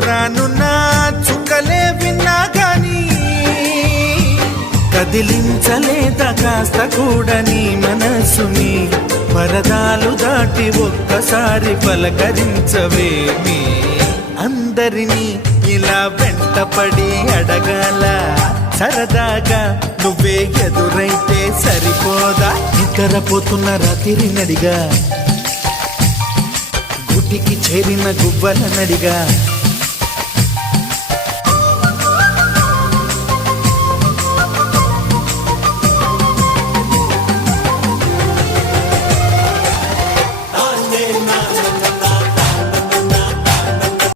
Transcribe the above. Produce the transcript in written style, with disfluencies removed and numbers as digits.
దూరానున్న చుక్కలే విన్నా గాని కదిలించలేదా కాస్త కూడా నీ మనసుని పరదాలు దాటి ఒక్కసారి పలకరించవేమి అందరినీ ఇలా వెంటపడి అడగాల సరదాగా నువ్వే ఎదురైతే సరిపోదా నిద్రపోతున్న రాత్రి నడిగా గుటికి చేరిన గువ్వల నడిగా